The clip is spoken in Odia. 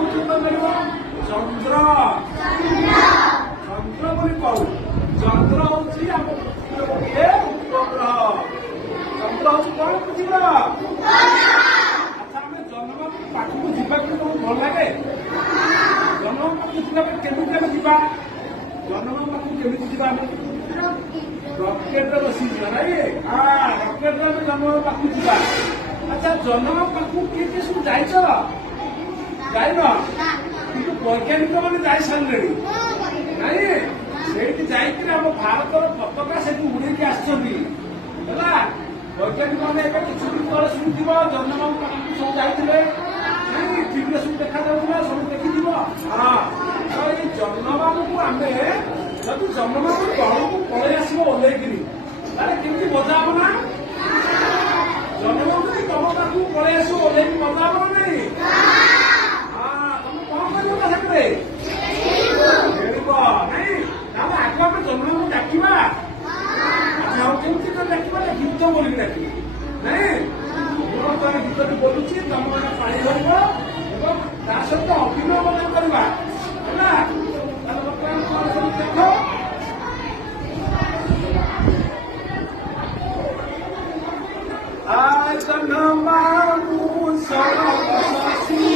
ଉଚ୍ଚତା ମିଳିବ ଚନ୍ଦ୍ର ଚନ୍ଦ୍ର ବୋଲି କହୁ। ଚନ୍ଦ୍ର ହଉଛି ଆମ ପୃଥିବୀର ଗୋଟିଏ ଉପଗ୍ରହ। ଚନ୍ଦ୍ର ହଉଛି କଣ ପୃଥିବୀର? ଆଚ୍ଛା ଆମେ ଜହ୍ନମାମୁଁ ପାଖକୁ ଯିବାକୁ ତମକୁ ଭଲ ଲାଗେ? ଜହ୍ନମାମୁଁ ପାଖକୁ ଯିବା ପାଇଁ କେମିତି ଆମେ ଯିବା? ଜହ୍ନମାମୁଁ ପାଖକୁ କେମିତି ଯିବା? ଆମେ ରକେଟରେ ବସିଯିବା ନାଇଁ? ରକେଟରେ ଆମେ ଜହ୍ନମାମୁଁ ପାଖକୁ ଯିବା। ଆଚ୍ଛା ଜହ୍ନମାମୁଁ ପାଖକୁ କିଏ କିଏ ସବୁ ଯାଇଛ? ଯାଇନ? କିନ୍ତୁ ବୈଜ୍ଞାନିକ ମାନେ ଯାଇ ସାରିଲେଣି ନାଇଁ? ସେଇଠି ଯାଇକିରି ଆମ ଭାରତର ପତାକା ସେଠି ଉଡେଇକି ଆସିଛନ୍ତି ହେଲା। ବୈଜ୍ଞାନିକ ମାନେ ଏବେ କିଛି ଦିନ ତଳେ ଶୁଣିଥିବ ଜହ୍ନମାମୁଁ ପାଖକୁ ସବୁ ଯାଇଥିଲେ ନାଇଁ? ଟିଭିରେ ସବୁ ଦେଖାଯାଉଥିଲା, ସବୁ ଦେଖିଥିବ। ତ ଏଇ ଜହ୍ନମାମୁଁକୁ ଆମେ ଯଦି ଜହ୍ନମାମୁଁ ତଳକୁ ପଳେଇ ଆସିବ ଓହ୍ଲେଇକିରି ତାହେଲେ କେମିତି ମଜା ହବ ନା? ଜହ୍ନମାମୁଁ ଯଦି ତମ ପାଖକୁ ପଳେଇ ଆସିବ ଓହ୍ଲେଇକି ମଜା ହବ ନା ନାଇଁ? ତମେ କଣ କରିବ ତା ସାଙ୍ଗରେ? ଖେଳିବ ନାଇଁ? ତାହେଲେ ଆଗ ଆମେ ଜହ୍ନମାମୁଁ ଡାକିବା। ଆଚ୍ଛା ଆଉ କେମିତି ଡାକିବା? ଗୀତ ବୋଲିକି ଡାକିବା ନାଇଁ? ବର୍ତ୍ତମାନ ଗୀତଟି ବୋଲୁଛି, ତମ ମାନେ ପାଣି ଧରିବ ଏବଂ ତା ସହିତ ଅଭିନୟ ମଧ୍ୟ କରିବା ହେଲା। ତାହେଲେ ବର୍ତ୍ତମାନ କଣ ସବୁ ଦେଖ। ଜହ୍ନମାମୁଁ ସରଗ ଶଶୀ